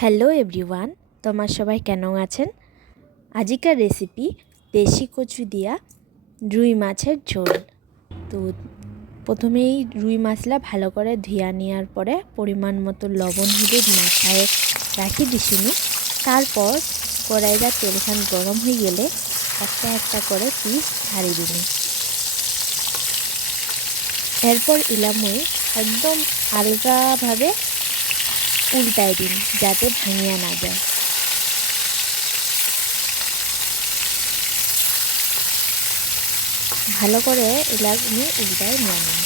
Hello everyone, তোমার সবাই কেমন আছেন? আজিকার রেসিপি দেশি কচু দিয়া রুই মাছের ঝোল। তো প্রথমেই রুই মাছলা ভালো করে ধুয়া নেওয়ার পরে পরিমাণ মতো লবণ হলুদ মাথায় রাখি দিছিনু। তারপর কড়াইটা তেলখান গরম হয়ে গেলে একটা একটা করে পিস ছাড়ি দিন। এরপর ইলামুই একদম আলগাভাবে উল্টাই দিন যাতে ভাঙিয়া না যায়। ভালো করে এলাগুলো উল্টায় নিয়ে নিন।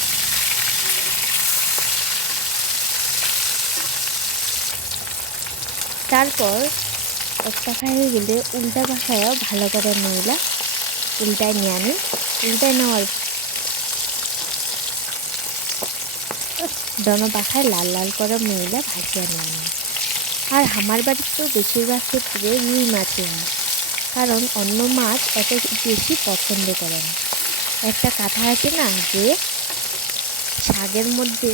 তারপর একটা হয়ে গেলে উল্টা পাখায়ও ভালো করে নইলা উল্টায় নিয়ে নিন। উল্টায় নেওয়ার দোনো পাখায় লাল লাল করে নইলা ভাজিয়ে নিয়ে নিন। আর আমার বাড়িতেও বেশিরভাগ ক্ষেত্রে রুই মাছই হয়, কারণ অন্য মাছ এত বেশি পছন্দ করে না। একটা কথা আছে না যে শাকের মধ্যে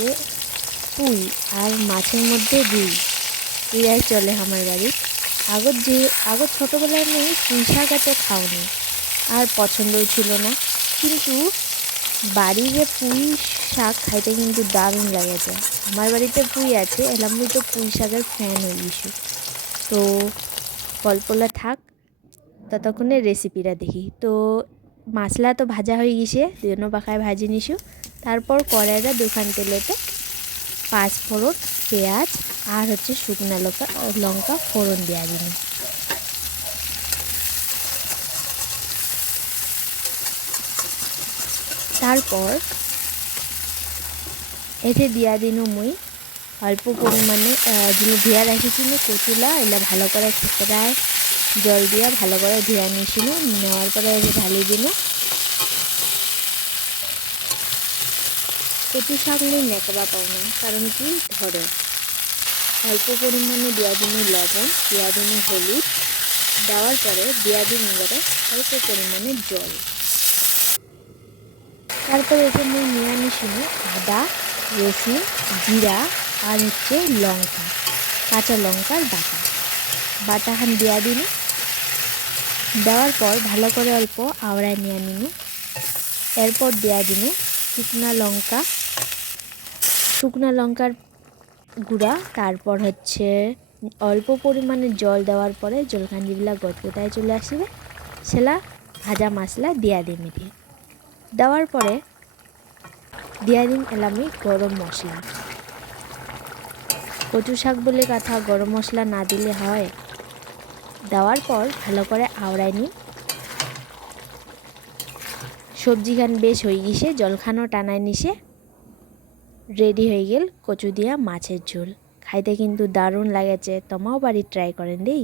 পুঁই আর মাছের মধ্যে রুই, এরাই চলে আমার বাড়ি। আগত ছোটোবেলায় আমি পুঁই শাক এত খাওনি আর পছন্দও ছিল না, কিন্তু বাড়ির পুঁই শাক খাইতে কিন্তু দারুণ লাগে যায়। আমার বাড়িতে পুঁই আছে, এলাম তো পুঁই শাকের ফ্যান হয়ে গেছি। তো গল্পলা থাক, ততক্ষণে রেসিপিটা দেখি। তো মশলা তো ভাজা হয়ে গেছে, দুনো পাখায় ভাজি নিছু। তারপর কড়াইটা দুখান তেলেতে পাঁচফোড়ন, পেঁয়াজ আর শুকনো লঙ্কা ফোড়ন দেওয়া দিন। তারপর এতে দিয়া দিন মুই অল্প পরিমাণে যিনি ধুয়া রাখিছিল কচুলা, এলা ভালো করে খেতরায় জল দিয়া ভালো করে ধুয়া নিয়েছিল। নেওয়ার পরে এতে ঢালি দিন। কচু শাক মুই নেকড়া পাও না, কারণ কি ধরে। অল্প পরিমাণে দিয়া দিন লবণ, দিয়া দিন হলুদ, দেওয়ার পরে দিয়া দিন অল্প পরিমাণে জল। তারপরে এতে মুই নিয়ে নিয়েছিল আদা, রসুন, জিরা আর লঙ্কা, কাঁচা লঙ্কার বাটাহান দিয়া দিন। দেওয়ার পর ভালো করে অল্প আওড়ায় নিয়ে নিন। এরপর দেওয়া দিন শুকনা লঙ্কার গুঁড়া। তারপর অল্প পরিমাণে জল দেওয়ার পরে জলখান যেগুলা গটগটায় চলে আসবে, সেলা ভাজা মশলা দিয়া দিই মিটিয়ে। দেওয়ার পরে দিয়া দিন এলামি গরম মশলা। কচু শাক বলে কথা, গরম মশলা না দিলে হয়। দেওয়ার পর ভালো করে আওড়াই নিন। সবজিখান বেশ হয়ে গেছে, জলখানও টানায় নিছে, রেডি হয়ে গেল কচু দিয়া মাছের ঝোল। খাইতে কিন্তু দারুণ লাগেছে, তোমরাও বাড়ি ট্রাই করেন দেই।